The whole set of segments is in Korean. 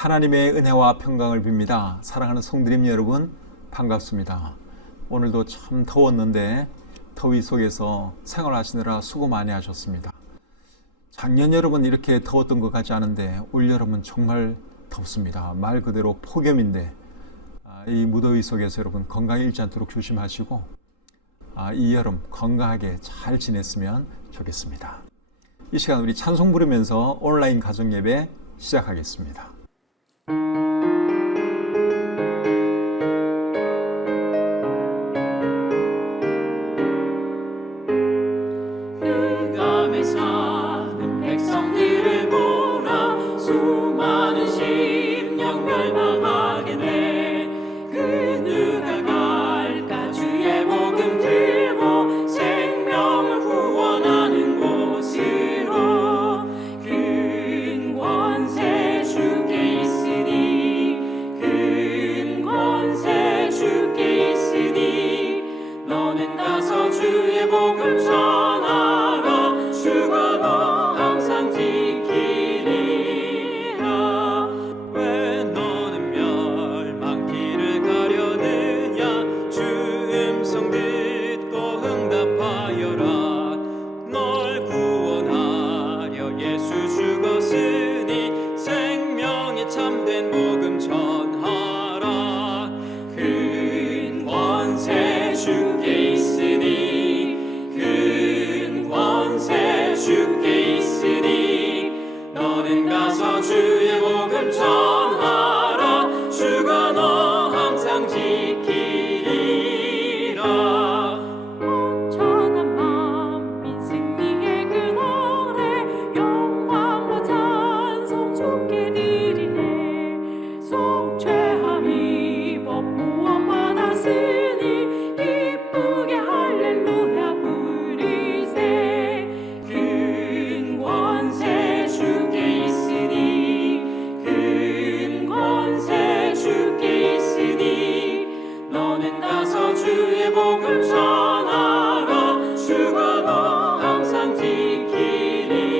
하나님의 은혜와 평강을 빕니다. 사랑하는 성도님 여러분, 반갑습니다. 오늘도 참 더웠는데 더위 속에서 생활하시느라 수고 많이 하셨습니다. 작년 여름은 이렇게 더웠던 것 같지 않은데 올 여름은 정말 덥습니다. 말 그대로 폭염인데 이 무더위 속에서 여러분 건강 잃지 않도록 조심하시고 이 여름 건강하게 잘 지냈으면 좋겠습니다. 이 시간 우리 찬송 부르면서 온라인 가정 예배 시작하겠습니다. 흑암에 사는 백성들을 보라. 수많은 심령 멸망하게 내. 그 누가 갈까. 주의 복음 들고 생명을 후원하는 곳으로. 큰 권세 주께 있으니, 큰 권세 주께 있으니, 너는 가서 주의 복음 전하라. 주가 너 항상 지키리라. 왜 너는 멸망길을 가려느냐. 주 음성 듣고 응답하여라. 널 구원하려 예수 죽었으니, 생명의 참된 복음 전하라. 큰 권세 주께 있으니, 큰 권세 주께 있으니, 너는 가서 주의 복음 전하라. 주가 너 항상 지키리라. 온전한 만민 승리의 그날에 영광과 찬송 주께 드리네. 속죄함 입어 구원받았으니, 기쁘게 할렐루야 부르세. 큰 권세 주께 있으니, 큰 권세 주께 있으니, 너는 가서 주의 복음 전하라. 주가 너 항상 지키리라.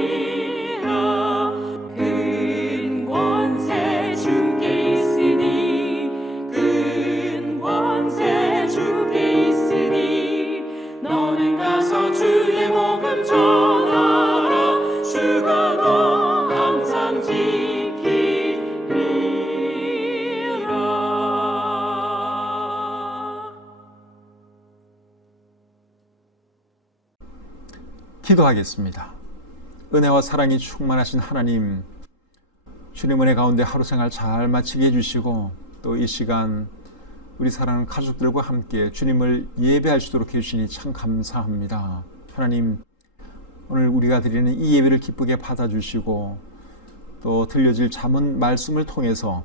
큰 권세 주께 있으니, 큰 권세 주께 있으니, 너는 가서 주의 복음 전하라. 주가 너 항상 지키리라. 기도하겠습니다. 은혜와 사랑이 충만하신 하나님, 주님 은혜 가운데 하루 생활 잘 마치게 해주시고, 또 이 시간 우리 사랑하는 가족들과 함께 주님을 예배할 수 있도록 해주시니 참 감사합니다. 하나님, 오늘 우리가 드리는 이 예배를 기쁘게 받아주시고, 또 들려질 잠언 말씀을 통해서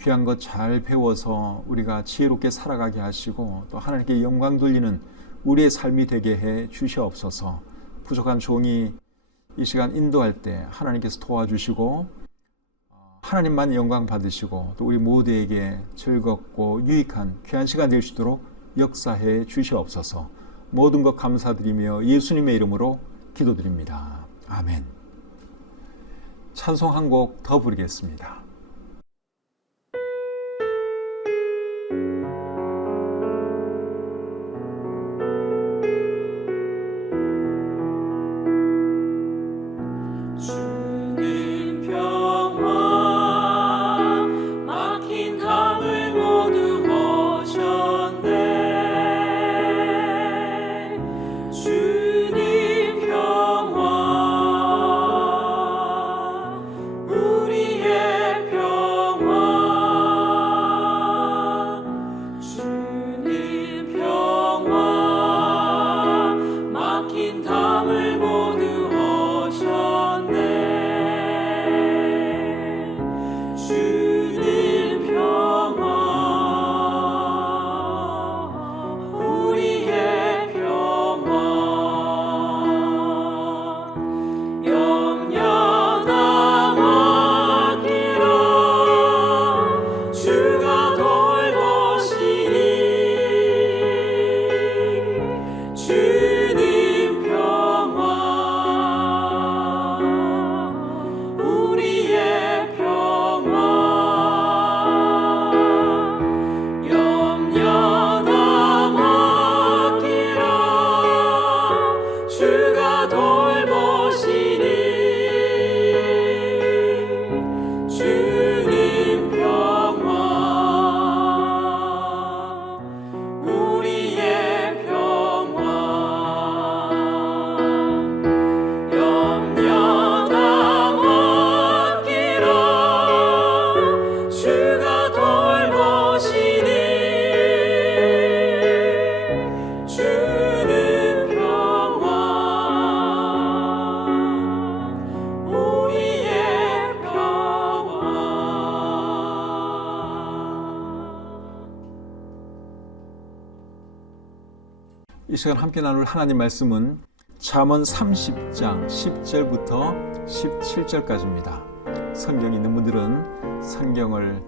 귀한 것 잘 배워서 우리가 지혜롭게 살아가게 하시고, 또 하나님께 영광 돌리는 우리의 삶이 되게 해 주시옵소서. 부족한 종이 이 시간 인도할 때 하나님께서 도와주시고, 하나님만 영광 받으시고, 또 우리 모두에게 즐겁고 유익한 귀한 시간 될 수 있도록 역사해 주시옵소서. 모든 것 감사드리며 예수님의 이름으로 기도드립니다. 아멘. 찬송 한 곡 더 부르겠습니다. 주님 평화, 막힌 담을 모두 허셨네. 주님 평화, 우리의 평화. 주님 평화, 막힌 담을 모두 허셨네. 주님 평화, 우리의 평화. 염려당하기로 주가 돌보시니, 주님 평화, 우리의 평화. 이 시간 함께 나눌 하나님 말씀은 잠언 30장 10절부터 17절까지입니다. 성경이 있는 분들은 성경을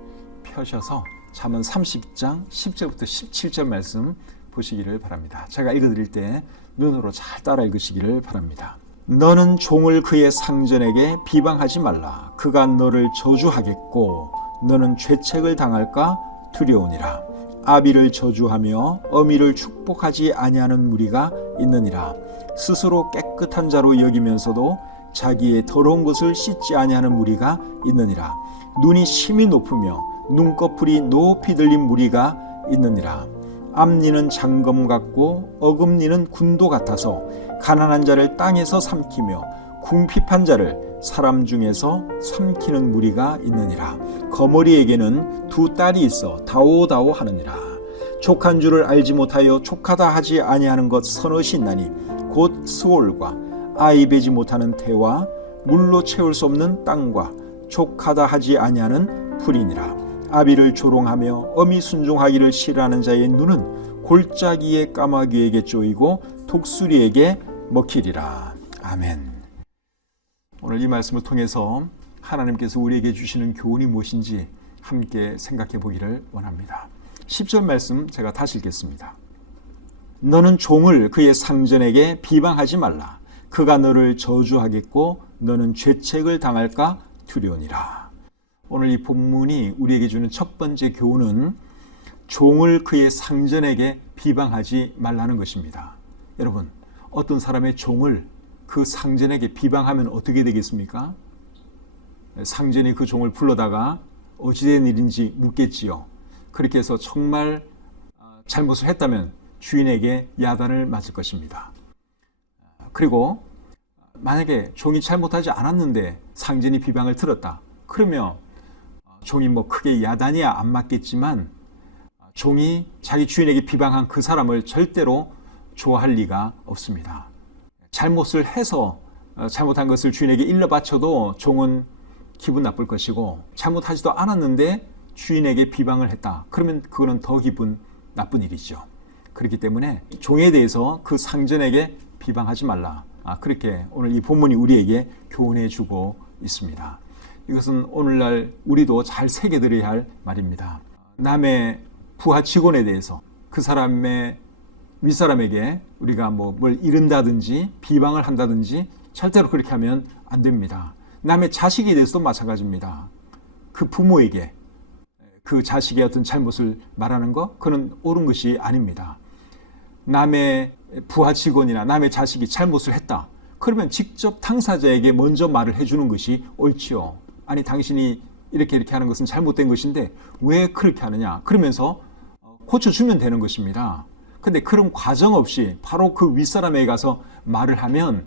펴셔서 잠언 30장 10절부터 17절 말씀 보시기를 바랍니다. 제가 읽어드릴 때 눈으로 잘 따라 읽으시기를 바랍니다. 너는 종을 그의 상전에게 비방하지 말라. 그가 너를 저주하겠고 너는 죄책을 당할까 두려우니라. 아비를 저주하며 어미를 축복하지 아니하는 무리가 있느니라. 스스로 깨끗한 자로 여기면서도 자기의 더러운 것을 씻지 아니하는 무리가 있느니라. 눈이 심히 높으며 눈꺼풀이 높이 들린 무리가 있느니라. 앞니는 장검 같고 어금니는 군도 같아서 가난한 자를 땅에서 삼키며 궁핍한 자를 사람 중에서 삼키는 무리가 있느니라. 거머리에게는 두 딸이 있어 다오다오 하느니라. 족한 줄을 알지 못하여 족하다 하지 아니하는 것 서너시 있나니 곧 스올과 아이 베지 못하는 태와 물로 채울 수 없는 땅과 족하다 하지 아니하는 풀이니라. 아비를 조롱하며 어미 순종하기를 싫어하는 자의 눈은 골짜기의 까마귀에게 쪼이고 독수리에게 먹히리라. 아멘. 오늘 이 말씀을 통해서 하나님께서 우리에게 주시는 교훈이 무엇인지 함께 생각해 보기를 원합니다. 10절 말씀 제가 다시 읽겠습니다. 너는 종을 그의 상전에게 비방하지 말라. 그가 너를 저주하겠고 너는 죄책을 당할까 두려우니라. 오늘 이 본문이 우리에게 주는 첫 번째 교훈은 종을 그의 상전에게 비방하지 말라는 것입니다. 여러분, 어떤 사람의 종을 그 상전에게 비방하면 어떻게 되겠습니까? 상전이 그 종을 불러다가 어찌된 일인지 묻겠지요. 그렇게 해서 정말 잘못을 했다면 주인에게 야단을 맞을 것입니다. 그리고 만약에 종이 잘못하지 않았는데 상전이 비방을 들었다. 그러면 종이 뭐 크게 야단이야 안 맞겠지만 종이 자기 주인에게 비방한 그 사람을 절대로 좋아할 리가 없습니다. 잘못을 해서 잘못한 것을 주인에게 일러 바쳐도 종은 기분 나쁠 것이고 잘못하지도 않았는데 주인에게 비방을 했다. 그러면 그거는 더 기분 나쁜 일이죠. 그렇기 때문에 종에 대해서 그 상전에게 비방하지 말라. 그렇게 오늘 이 본문이 우리에게 교훈해 주고 있습니다. 이것은 오늘날 우리도 잘 새겨들어야 할 말입니다. 남의 부하 직원에 대해서 그 사람의 윗사람에게 우리가 뭘 이른다든지 비방을 한다든지 절대로 그렇게 하면 안 됩니다. 남의 자식에 대해서도 마찬가지입니다. 그 부모에게 그 자식의 어떤 잘못을 말하는 것, 그건 옳은 것이 아닙니다. 남의 부하 직원이나 남의 자식이 잘못을 했다. 그러면 직접 당사자에게 먼저 말을 해주는 것이 옳지요. 아니 당신이 이렇게 하는 것은 잘못된 것인데 왜 그렇게 하느냐. 그러면서 고쳐주면 되는 것입니다. 근데 그런 과정 없이 바로 그 윗사람에게 가서 말을 하면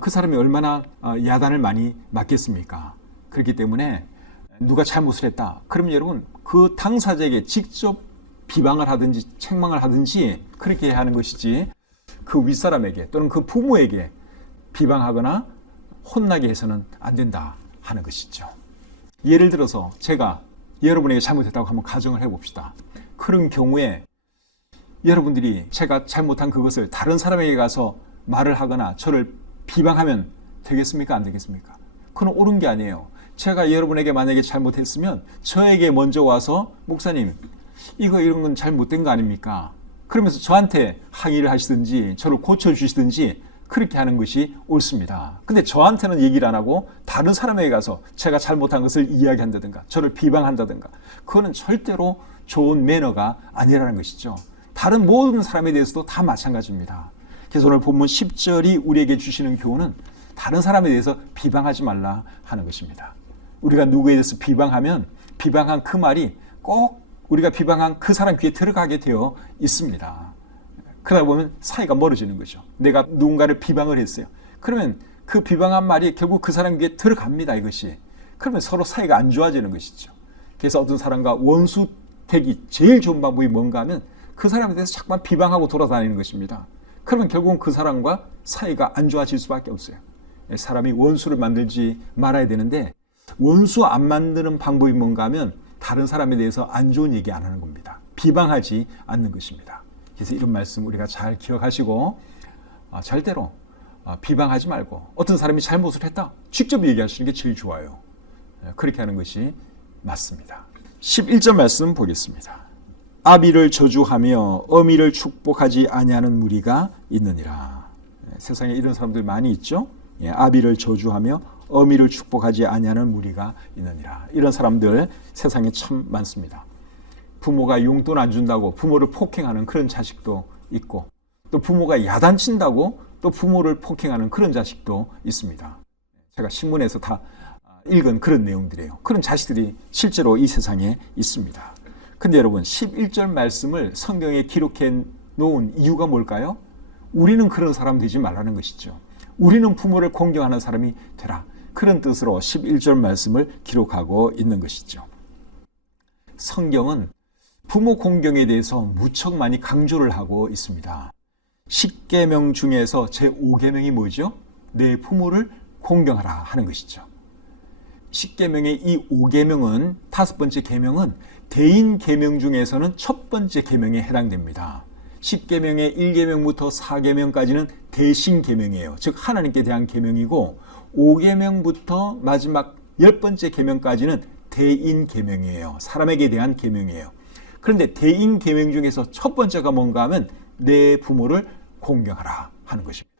그 사람이 얼마나 야단을 많이 맞겠습니까? 그렇기 때문에 누가 잘못을 했다. 그러면 여러분 그 당사자에게 직접 비방을 하든지 책망을 하든지 그렇게 해야 하는 것이지 그 윗사람에게 또는 그 부모에게 비방하거나 혼나게 해서는 안 된다 하는 것이죠. 예를 들어서 제가 여러분에게 잘못했다고 한번 가정을 해봅시다. 그런 경우에 여러분들이 제가 잘못한 그것을 다른 사람에게 가서 말을 하거나 저를 비방하면 되겠습니까? 안 되겠습니까? 그건 옳은 게 아니에요. 제가 여러분에게 만약에 잘못했으면 저에게 먼저 와서 목사님 이런 건 잘못된 거 아닙니까? 그러면서 저한테 항의를 하시든지 저를 고쳐주시든지 그렇게 하는 것이 옳습니다. 근데 저한테는 얘기를 안 하고 다른 사람에게 가서 제가 잘못한 것을 이야기한다든가 저를 비방한다든가 그거는 절대로 좋은 매너가 아니라는 것이죠. 다른 모든 사람에 대해서도 다 마찬가지입니다. 그래서 오늘 본문 10절이 우리에게 주시는 교훈은 다른 사람에 대해서 비방하지 말라 하는 것입니다. 우리가 누구에 대해서 비방하면 비방한 그 말이 꼭 우리가 비방한 그 사람 귀에 들어가게 되어 있습니다. 그러다 보면 사이가 멀어지는 거죠. 내가 누군가를 비방을 했어요. 그러면 그 비방한 말이 결국 그 사람 귀에 들어갑니다. 이것이. 그러면 서로 사이가 안 좋아지는 것이죠. 그래서 어떤 사람과 원수되기 제일 좋은 방법이 뭔가 하면 그 사람에 대해서 자꾸만 비방하고 돌아다니는 것입니다. 그러면 결국은 그 사람과 사이가 안 좋아질 수밖에 없어요. 사람이 원수를 만들지 말아야 되는데 원수 안 만드는 방법이 뭔가 하면 다른 사람에 대해서 안 좋은 얘기 안 하는 겁니다. 비방하지 않는 것입니다. 그래서 이런 말씀 우리가 잘 기억하시고 절대로 비방하지 말고 어떤 사람이 잘못을 했다 직접 얘기하시는 게 제일 좋아요. 그렇게 하는 것이 맞습니다. 11절 말씀 보겠습니다. 아비를 저주하며 어미를 축복하지 아니하는 무리가 있느니라. 세상에 이런 사람들 많이 있죠. 아비를 저주하며 어미를 축복하지 아니하는 무리가 있느니라. 이런 사람들 세상에 참 많습니다. 부모가 용돈 안 준다고 부모를 폭행하는 그런 자식도 있고, 또 부모가 야단친다고 또 부모를 폭행하는 그런 자식도 있습니다. 제가 신문에서 다 읽은 그런 내용들이에요. 그런 자식들이 실제로 이 세상에 있습니다. 근데 여러분 11절 말씀을 성경에 기록해 놓은 이유가 뭘까요? 우리는 그런 사람 되지 말라는 것이죠. 우리는 부모를 공경하는 사람이 되라. 그런 뜻으로 11절 말씀을 기록하고 있는 것이죠. 성경은 부모 공경에 대해서 무척 많이 강조를 하고 있습니다. 10계명 중에서 제5계명이 뭐죠? 내 부모를 공경하라 하는 것이죠. 10계명의 이 5계명은, 5번째 계명은 대인 계명 중에서는 첫 번째 계명에 해당됩니다. 10계명의 1계명부터 4계명까지는 대신 계명이에요. 즉 하나님께 대한 계명이고, 5계명부터 마지막 10번째 계명까지는 대인 계명이에요. 사람에게 대한 계명이에요. 그런데 대인 계명 중에서 첫 번째가 뭔가 하면 내 부모를 공경하라 하는 것입니다.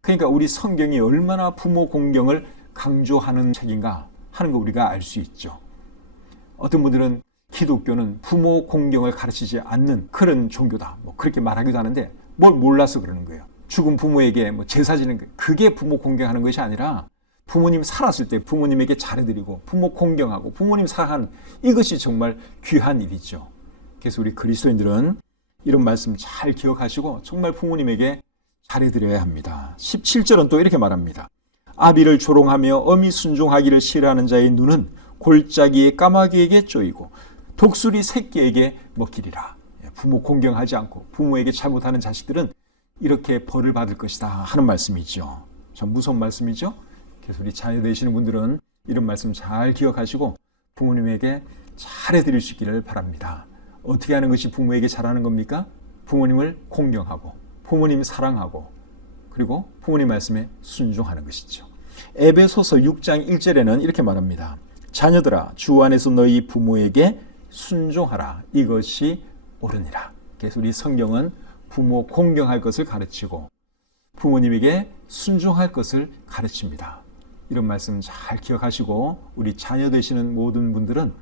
그러니까 우리 성경이 얼마나 부모 공경을 강조하는 책인가 하는 거 우리가 알 수 있죠. 어떤 분들은 기독교는 부모 공경을 가르치지 않는 그런 종교다, 그렇게 말하기도 하는데 뭘 몰라서 그러는 거예요. 죽은 부모에게 제사 지는 그게 부모 공경하는 것이 아니라 부모님 살았을 때 부모님에게 잘해드리고 부모 공경하고 부모님 사랑하는 이것이 정말 귀한 일이죠. 그래서 우리 그리스도인들은 이런 말씀 잘 기억하시고 정말 부모님에게 잘해드려야 합니다. 17절은 또 이렇게 말합니다. 아비를 조롱하며 어미 순종하기를 싫어하는 자의 눈은 골짜기의 까마귀에게 쪼이고 독수리 새끼에게 먹히리라. 부모 공경하지 않고 부모에게 잘못하는 자식들은 이렇게 벌을 받을 것이다 하는 말씀이죠. 참 무서운 말씀이죠. 그래서 우리 자녀 되시는 분들은 이런 말씀 잘 기억하시고 부모님에게 잘해드릴 수 있기를 바랍니다. 어떻게 하는 것이 부모에게 잘하는 겁니까? 부모님을 공경하고 부모님 사랑하고 그리고 부모님 말씀에 순종하는 것이죠. 에베소서 6장 1절에는 이렇게 말합니다. 자녀들아 주 안에서 너희 부모에게 순종하라. 이것이 옳으니라. 그래서 우리 성경은 부모 공경할 것을 가르치고 부모님에게 순종할 것을 가르칩니다. 이런 말씀 잘 기억하시고 우리 자녀 되시는 모든 분들은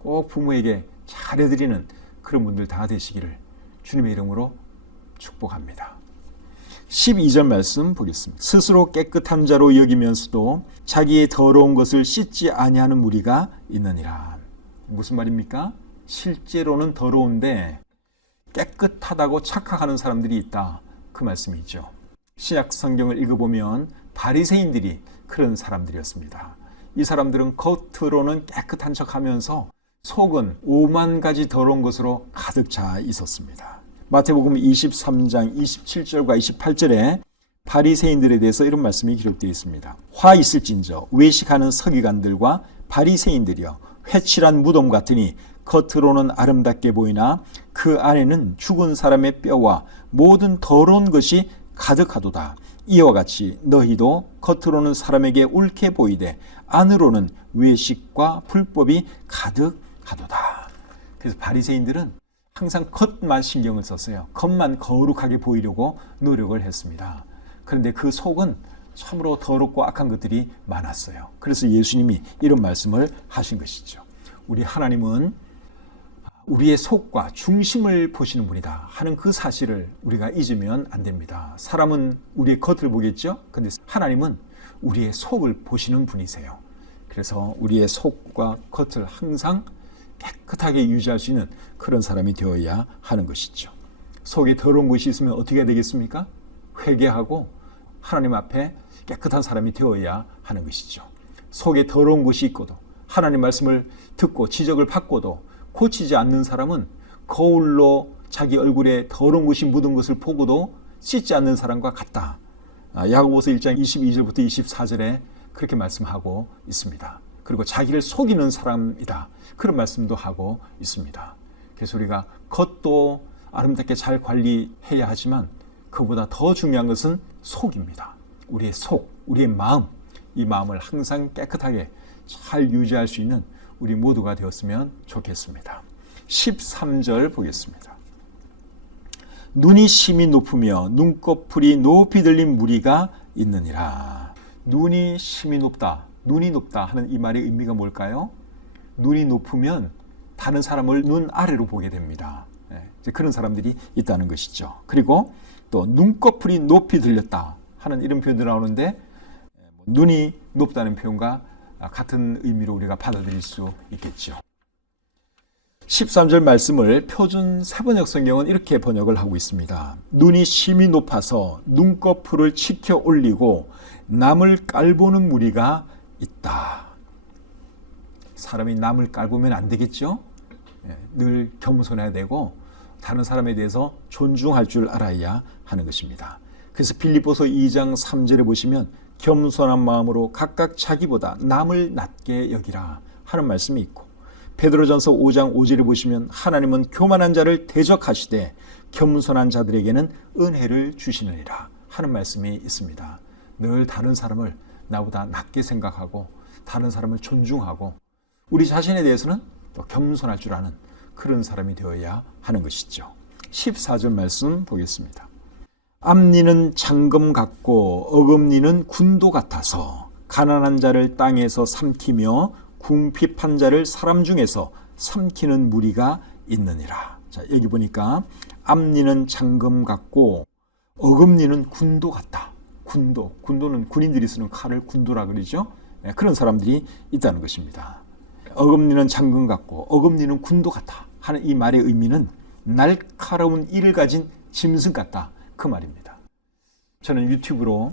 꼭 부모에게 잘해드리는 그런 분들 다 되시기를 주님의 이름으로 축복합니다. 12절 말씀 보겠습니다. 스스로 깨끗한 자로 여기면서도 자기의 더러운 것을 씻지 아니하는 무리가 있느니라. 무슨 말입니까? 실제로는 더러운데 깨끗하다고 착각하는 사람들이 있다. 그 말씀이죠. 신약 성경을 읽어보면 바리새인들이 그런 사람들이었습니다. 이 사람들은 겉으로는 깨끗한 척하면서 속은 5만 가지 더러운 것으로 가득 차 있었습니다. 마태복음 23장 27절과 28절에 바리새인들에 대해서 이런 말씀이 기록되어 있습니다. 화 있을진저 외식하는 서기관들과 바리새인들이여 회칠한 무덤 같으니 겉으로는 아름답게 보이나 그 안에는 죽은 사람의 뼈와 모든 더러운 것이 가득하도다. 이와 같이 너희도 겉으로는 사람에게 옳게 보이되 안으로는 외식과 불법이 가득하도다. 그래서 바리새인들은 항상 겉만 신경을 썼어요. 겉만 거룩하게 보이려고 노력을 했습니다. 그런데 그 속은 참으로 더럽고 악한 것들이 많았어요. 그래서 예수님이 이런 말씀을 하신 것이죠. 우리 하나님은 우리의 속과 중심을 보시는 분이다 하는 그 사실을 우리가 잊으면 안 됩니다. 사람은 우리의 겉을 보겠죠. 그런데 하나님은 우리의 속을 보시는 분이세요. 그래서 우리의 속과 겉을 항상 깨끗하게 유지할 수 있는 그런 사람이 되어야 하는 것이죠. 속에 더러운 것이 있으면 어떻게 되겠습니까? 회개하고 하나님 앞에 깨끗한 사람이 되어야 하는 것이죠. 속에 더러운 것이 있고도 하나님 말씀을 듣고 지적을 받고도 고치지 않는 사람은 거울로 자기 얼굴에 더러운 것이 묻은 것을 보고도 씻지 않는 사람과 같다. 야고보서 1장 22절부터 24절에 그렇게 말씀하고 있습니다. 그리고 자기를 속이는 사람이다. 그런 말씀도 하고 있습니다. 그래서 우리가 겉도 아름답게 잘 관리해야 하지만 그보다 더 중요한 것은 속입니다. 우리의 속, 우리의 마음, 이 마음을 항상 깨끗하게 잘 유지할 수 있는 우리 모두가 되었으면 좋겠습니다. 13절 보겠습니다. 눈이 심히 높으며 눈꺼풀이 높이 들린 무리가 있느니라. 눈이 심히 높다, 눈이 높다 하는 이 말의 의미가 뭘까요? 눈이 높으면 다른 사람을 눈 아래로 보게 됩니다. 이제 그런 사람들이 있다는 것이죠. 그리고 또 눈꺼풀이 높이 들렸다 하는 이런 표현도 나오는데 눈이 높다는 표현과 같은 의미로 우리가 받아들일 수 있겠죠. 13절 말씀을 표준 세번역 성경은 이렇게 번역을 하고 있습니다. 눈이 심히 높아서 눈꺼풀을 치켜 올리고 남을 깔보는 무리가 있다. 사람이 남을 깔보면 안 되겠죠? 늘 겸손해야 되고 다른 사람에 대해서 존중할 줄 알아야 하는 것입니다. 그래서 빌립보서 2장 3절에 보시면 겸손한 마음으로 각각 자기보다 남을 낮게 여기라 하는 말씀이 있고, 베드로전서 5장 5절에 보시면 하나님은 교만한 자를 대적하시되 겸손한 자들에게는 은혜를 주시느니라 하는 말씀이 있습니다. 늘 다른 사람을 나보다 낮게 생각하고 다른 사람을 존중하고 우리 자신에 대해서는 또 겸손할 줄 아는 그런 사람이 되어야 하는 것이죠. 14절 말씀 보겠습니다. 앞니는 장금 같고 어금니는 군도 같아서 가난한 자를 땅에서 삼키며 궁핍한 자를 사람 중에서 삼키는 무리가 있느니라. 자, 여기 보니까 앞니는 장금 같고 어금니는 군도 같다. 군도는 군인들이 쓰는 칼을 군도라 그러죠. 그런 사람들이 있다는 것입니다. 어금니는 장금 같고 어금니는 군도 같다 하는 이 말의 의미는 날카로운 이를 가진 짐승 같다, 그 말입니다. 저는 유튜브로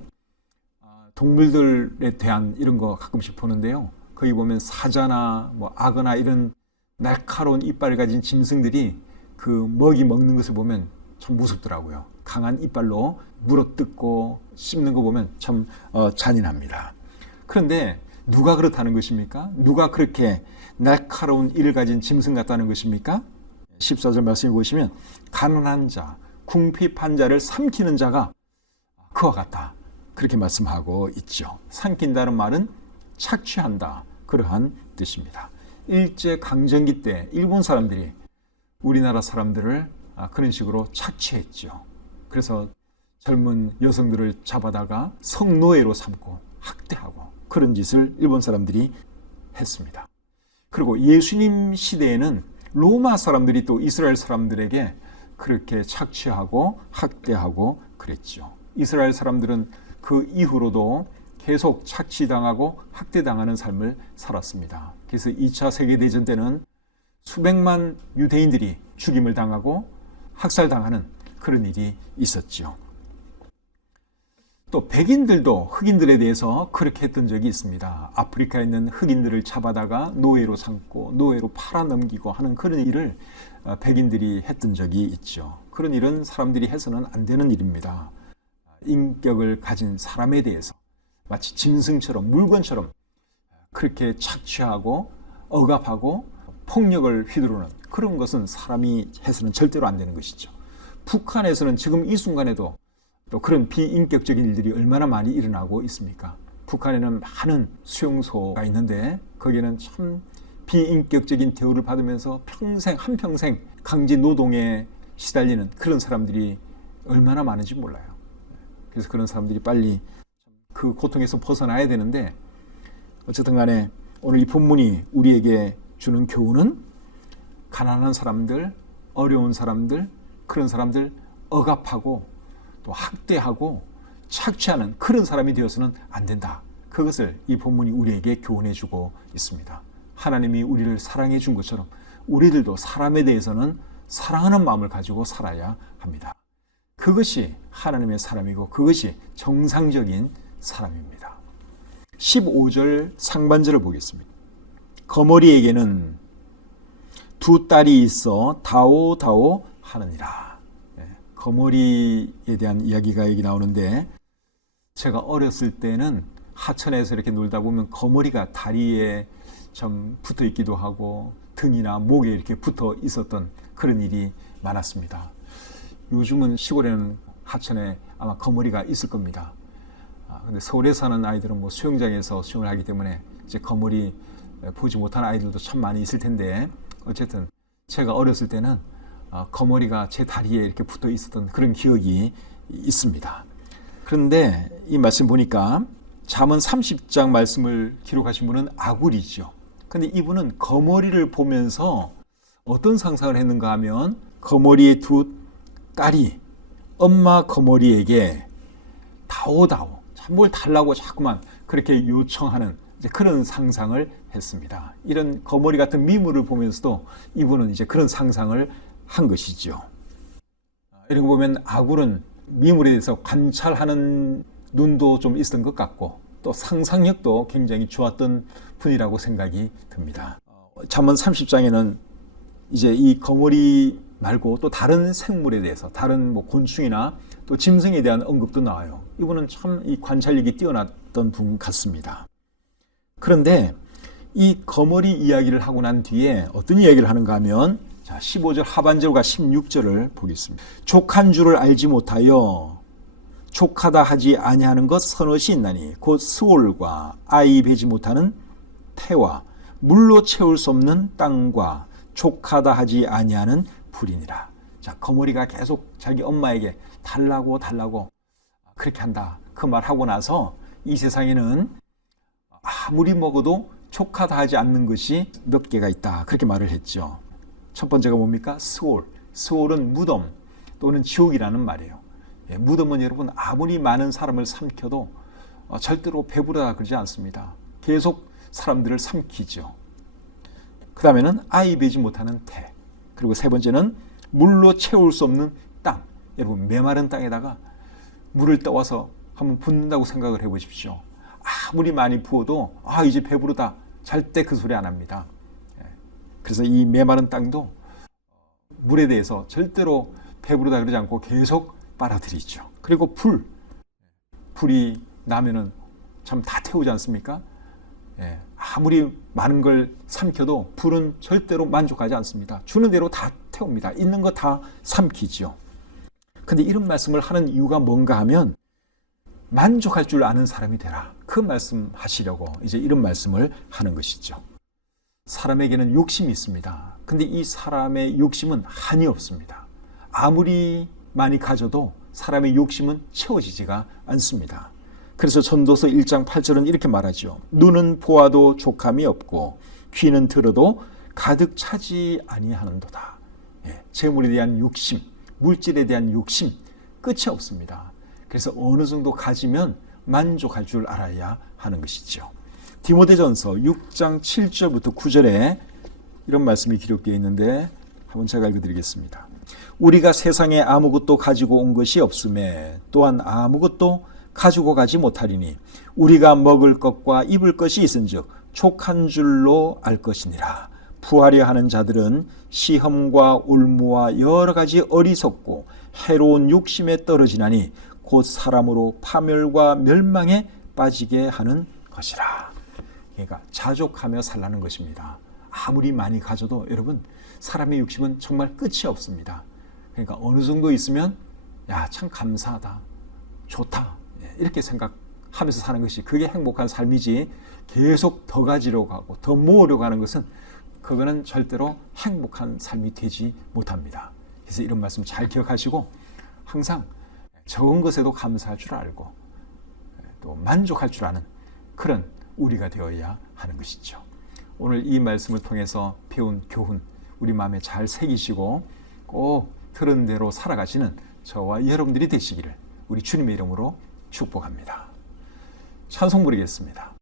동물들에 대한 이런 거 가끔씩 보는데요. 거기 보면 사자나 악어나 이런 날카로운 이빨을 가진 짐승들이 그 먹이 먹는 것을 보면 참 무섭더라고요. 강한 이빨로 물어뜯고 씹는 거 보면 참 잔인합니다. 그런데 누가 그렇다는 것입니까? 누가 그렇게 날카로운 이를 가진 짐승 같다는 것입니까? 14절 말씀을 보시면 가난한 자, 궁핍한 자를 삼키는 자가 그와 같다, 그렇게 말씀하고 있죠. 삼킨다는 말은 착취한다, 그러한 뜻입니다. 일제강점기 때 일본 사람들이 우리나라 사람들을 그런 식으로 착취했죠. 그래서 젊은 여성들을 잡아다가 성노예로 삼고 학대하고 그런 짓을 일본 사람들이 했습니다. 그리고 예수님 시대에는 로마 사람들이 또 이스라엘 사람들에게 그렇게 착취하고 학대하고 그랬죠. 이스라엘 사람들은 그 이후로도 계속 착취당하고 학대당하는 삶을 살았습니다. 그래서 2차 세계대전 때는 수백만 유대인들이 죽임을 당하고 학살당하는 그런 일이 있었죠. 또 백인들도 흑인들에 대해서 그렇게 했던 적이 있습니다. 아프리카에 있는 흑인들을 잡아다가 노예로 삼고 노예로 팔아넘기고 하는 그런 일을 백인들이 했던 적이 있죠. 그런 일은 사람들이 해서는 안 되는 일입니다. 인격을 가진 사람에 대해서 마치 짐승처럼 물건처럼 그렇게 착취하고 억압하고 폭력을 휘두르는 그런 것은 사람이 해서는 절대로 안 되는 것이죠. 북한에서는 지금 이 순간에도 또 그런 비인격적인 일들이 얼마나 많이 일어나고 있습니까? 북한에는 많은 수용소가 있는데 거기에는 참 비인격적인 대우를 받으면서 한평생 강제 노동에 시달리는 그런 사람들이 얼마나 많은지 몰라요. 그래서 그런 사람들이 빨리 그 고통에서 벗어나야 되는데, 어쨌든 간에 오늘 이 본문이 우리에게 주는 교훈은 가난한 사람들, 어려운 사람들, 그런 사람들 억압하고 또 학대하고 착취하는 그런 사람이 되어서는 안 된다. 그것을 이 본문이 우리에게 교훈해 주고 있습니다. 하나님이 우리를 사랑해 준 것처럼 우리들도 사람에 대해서는 사랑하는 마음을 가지고 살아야 합니다. 그것이 하나님의 사람이고 그것이 정상적인 사람입니다. 15절 상반절을 보겠습니다. 거머리에게는 두 딸이 있어 다오다오 하느니라. 거머리에 대한 이야기가 여기 나오는데, 제가 어렸을 때는 하천에서 이렇게 놀다 보면 거머리가 다리에 좀 붙어 있기도 하고 등이나 목에 이렇게 붙어 있었던 그런 일이 많았습니다. 요즘은 시골에는 하천에 아마 거머리가 있을 겁니다. 근데 서울에 사는 아이들은 뭐 수영장에서 수영을 하기 때문에 이제 거머리 보지 못하는 아이들도 참 많이 있을 텐데, 어쨌든 제가 어렸을 때는 거머리가 제 다리에 이렇게 붙어 있었던 그런 기억이 있습니다. 그런데 이 말씀 보니까 잠언 30장 말씀을 기록하신 분은 아굴이죠. 근데 이분은 거머리를 보면서 어떤 상상을 했는가 하면, 거머리의 두 딸이 엄마 거머리에게 다오다오, 뭘 달라고 자꾸만 그렇게 요청하는 이제 그런 상상을 했습니다. 이런 거머리 같은 미물을 보면서도 이분은 이제 그런 상상을 한 것이죠. 이런 거 보면 아굴은 미물에 대해서 관찰하는 눈도 좀 있었던 것 같고, 또 상상력도 굉장히 좋았던 분이라고 생각이 듭니다. 잠언 30장에는 이제 이 거머리 말고 또 다른 생물에 대해서, 다른 뭐 곤충이나 또 짐승에 대한 언급도 나와요. 이분은 참 이 관찰력이 뛰어났던 분 같습니다. 그런데 이 거머리 이야기를 하고 난 뒤에 어떤 이야기를 하는가 하면, 자, 15절 하반절과 16절을 보겠습니다. 족한 줄을 알지 못하여 족하다 하지 아니하는 것 서너시 있나니 곧 스올과 아이 베지 못하는 태와 물로 채울 수 없는 땅과 족하다 하지 아니하는 불이니라. 자, 거머리가 계속 자기 엄마에게 달라고 그렇게 한다, 그 말하고 나서 이 세상에는 아무리 먹어도 족하다 하지 않는 것이 몇 개가 있다, 그렇게 말을 했죠. 첫 번째가 뭡니까? 스올. 스올은 무덤 또는 지옥이라는 말이에요. 무덤은 여러분 아무리 많은 사람을 삼켜도 절대로 배부르다 그러지 않습니다. 계속 사람들을 삼키죠. 그 다음에는 아이 베지 못하는 태, 그리고 세 번째는 물로 채울 수 없는 땅. 여러분 메마른 땅에다가 물을 떠와서 한번 붓는다고 생각을 해보십시오. 아무리 많이 부어도 이제 배부르다, 절대 그 소리 안 합니다. 그래서 이 메마른 땅도 물에 대해서 절대로 배부르다 그러지 않고 계속 빨아들이죠. 그리고 불이 나면은 참 다 태우지 않습니까? 아무리 많은 걸 삼켜도 불은 절대로 만족하지 않습니다. 주는 대로 다 태웁니다. 있는 거 다 삼키죠. 근데 이런 말씀을 하는 이유가 뭔가 하면, 만족할 줄 아는 사람이 되라, 그 말씀하시려고 이제 이런 말씀을 하는 것이죠. 사람에게는 욕심이 있습니다. 근데 이 사람의 욕심은 한이 없습니다. 아무리 많이 가져도 사람의 욕심은 채워지지가 않습니다. 그래서 전도서 1장 8절은 이렇게 말하죠. 눈은 보아도 족함이 없고 귀는 들어도 가득 차지 아니하는도다. 재물에 대한 욕심, 물질에 대한 욕심, 끝이 없습니다. 그래서 어느 정도 가지면 만족할 줄 알아야 하는 것이죠. 디모데전서 6장 7절부터 9절에 이런 말씀이 기록되어 있는데 한번 제가 읽어드리겠습니다. 우리가 세상에 아무것도 가지고 온 것이 없음에 또한 아무것도 가지고 가지 못하리니 우리가 먹을 것과 입을 것이 있은즉 족한 줄로 알 것이니라. 부하려 하는 자들은 시험과 올무와 여러 가지 어리석고 해로운 욕심에 떨어지나니 곧 사람으로 파멸과 멸망에 빠지게 하는 것이라. 그러니까 자족하며 살라는 것입니다. 아무리 많이 가져도 여러분 사람의 욕심은 정말 끝이 없습니다. 그러니까 어느 정도 있으면 참 감사하다, 좋다, 이렇게 생각하면서 사는 것이 그게 행복한 삶이지, 계속 더 가지려고 하고 더 모으려고 하는 것은 그거는 절대로 행복한 삶이 되지 못합니다. 그래서 이런 말씀 잘 기억하시고 항상 적은 것에도 감사할 줄 알고 또 만족할 줄 아는 그런 우리가 되어야 하는 것이죠. 오늘 이 말씀을 통해서 배운 교훈 우리 마음에 잘 새기시고 꼭 들은 대로 살아가시는 저와 여러분들이 되시기를 우리 주님의 이름으로 축복합니다. 찬송 부르겠습니다.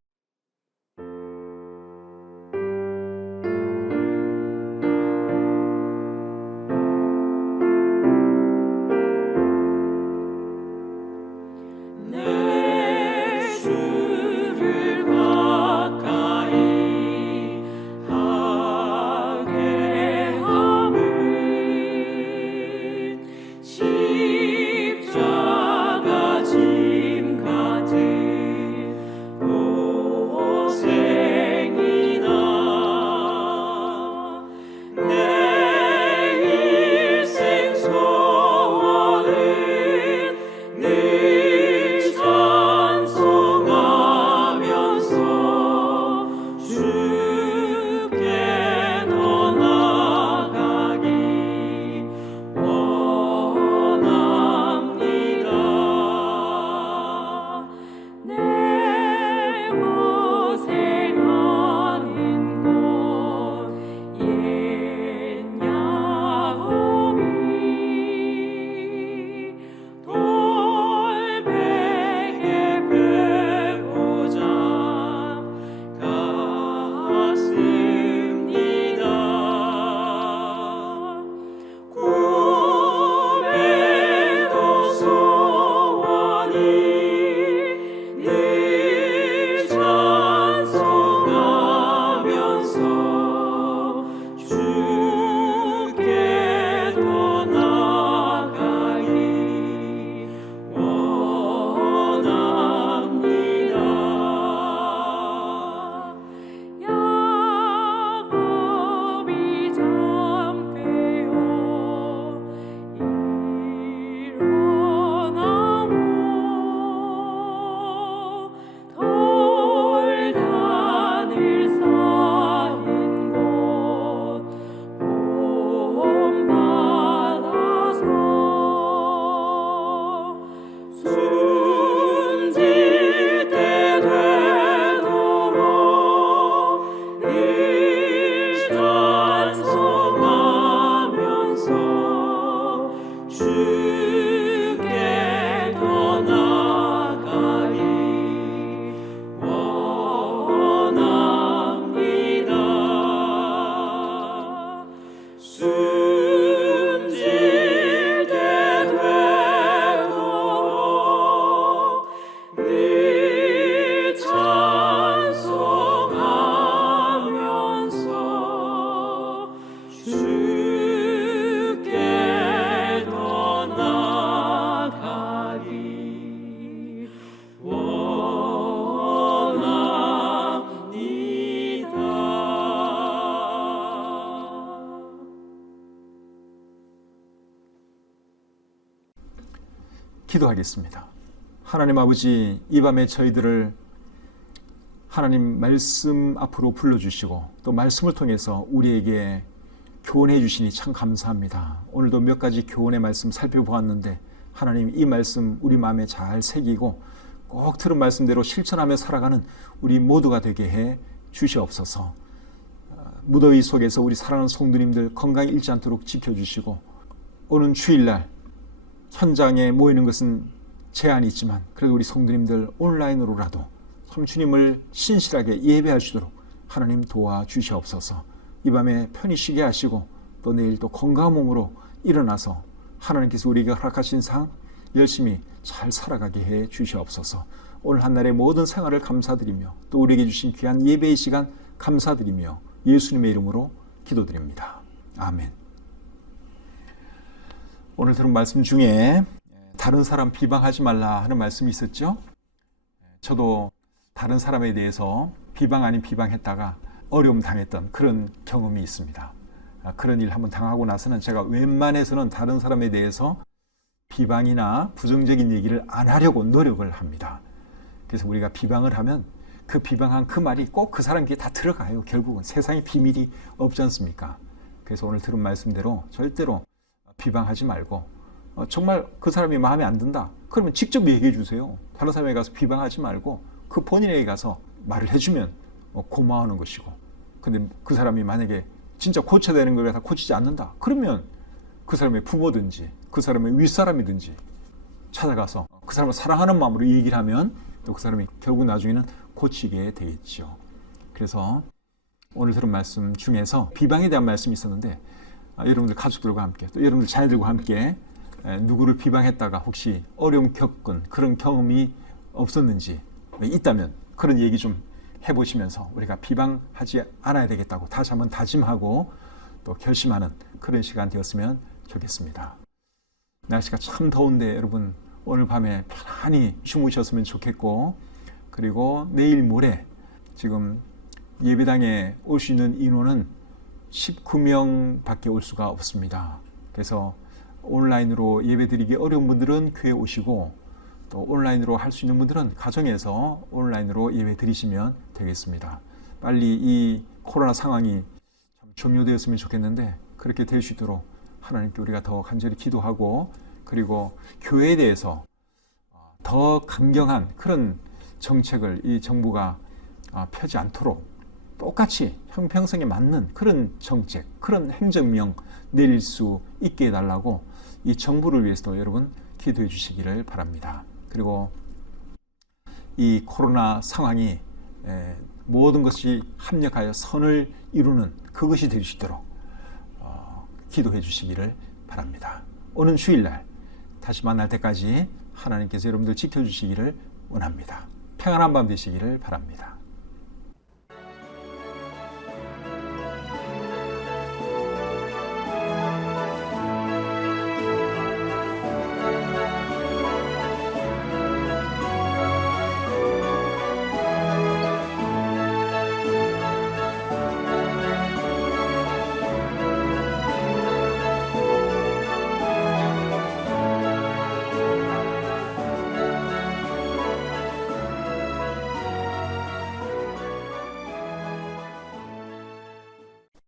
십자가 짐 가득 기도하겠습니다. 하나님 아버지, 이 밤에 저희들을 하나님 말씀 앞으로 불러주시고 또 말씀을 통해서 우리에게 교훈해 주시니 참 감사합니다. 오늘도 몇 가지 교훈의 말씀 살펴보았는데 하나님 이 말씀 우리 마음에 잘 새기고 꼭 들은 말씀대로 실천하며 살아가는 우리 모두가 되게 해 주시옵소서. 무더위 속에서 우리 사랑하는 성도님들 건강히 잃지 않도록 지켜주시고 오는 주일날 현장에 모이는 것은 제한이 있지만 그래도 우리 성도님들 온라인으로라도 참 주님을 신실하게 예배할 수 있도록 하나님 도와주시옵소서. 이 밤에 편히 쉬게 하시고 또 내일 또 건강한 몸으로 일어나서 하나님께서 우리에게 허락하신 상 열심히 잘 살아가게 해 주시옵소서. 오늘 한날의 모든 생활을 감사드리며 또 우리에게 주신 귀한 예배의 시간 감사드리며 예수님의 이름으로 기도드립니다. 아멘. 오늘 들은 말씀 중에 다른 사람 비방하지 말라 하는 말씀이 있었죠. 저도 다른 사람에 대해서 비방 아닌 비방했다가 어려움 당했던 그런 경험이 있습니다. 그런 일 한번 당하고 나서는 제가 웬만해서는 다른 사람에 대해서 비방이나 부정적인 얘기를 안 하려고 노력을 합니다. 그래서 우리가 비방을 하면 그 비방한 그 말이 꼭 그 사람 귀에 다 들어가요. 결국은 세상에 비밀이 없지 않습니까? 그래서 오늘 들은 말씀대로 절대로 비방하지 말고 정말 그 사람이 마음에 안 든다. 그러면 직접 얘기해 주세요. 다른 사람에 가서 비방하지 말고 그 본인에게 가서 말을 해주면 고마워하는 것이고, 근데 그 사람이 만약에 진짜 고쳐야 되는 걸 갖다 고치지 않는다. 그러면 그 사람의 부모든지 그 사람의 윗사람이든지 찾아가서 그 사람을 사랑하는 마음으로 얘기를 하면 또 그 사람이 결국 나중에는 고치게 되겠죠. 그래서 오늘 들은 말씀 중에서 비방에 대한 말씀이 있었는데 여러분들 가족들과 함께 또 여러분들 자녀들과 함께 누구를 비방했다가 혹시 어려움 겪은 그런 경험이 없었는지 있다면 그런 얘기 좀 해보시면서 우리가 비방하지 않아야 되겠다고 다시 한번 다짐하고 또 결심하는 그런 시간 되었으면 좋겠습니다. 날씨가 참 더운데 여러분 오늘 밤에 편안히 주무셨으면 좋겠고, 그리고 내일 모레 지금 예배당에 올 수 있는 인원은 19명밖에 올 수가 없습니다. 그래서 온라인으로 예배드리기 어려운 분들은 교회 오시고 또 온라인으로 할 수 있는 분들은 가정에서 온라인으로 예배 드리시면 되겠습니다. 빨리 이 코로나 상황이 참 종료되었으면 좋겠는데 그렇게 될 수 있도록 하나님께 우리가 더 간절히 기도하고, 그리고 교회에 대해서 더 강경한 그런 정책을 이 정부가 펴지 않도록 똑같이 형평성에 맞는 그런 정책, 그런 행정명 내릴 수 있게 해달라고 이 정부를 위해서도 여러분 기도해 주시기를 바랍니다. 그리고 이 코로나 상황이 모든 것이 합력하여 선을 이루는 그것이 될 수 있도록 기도해 주시기를 바랍니다. 오는 주일날 다시 만날 때까지 하나님께서 여러분들 지켜주시기를 원합니다. 평안한 밤 되시기를 바랍니다.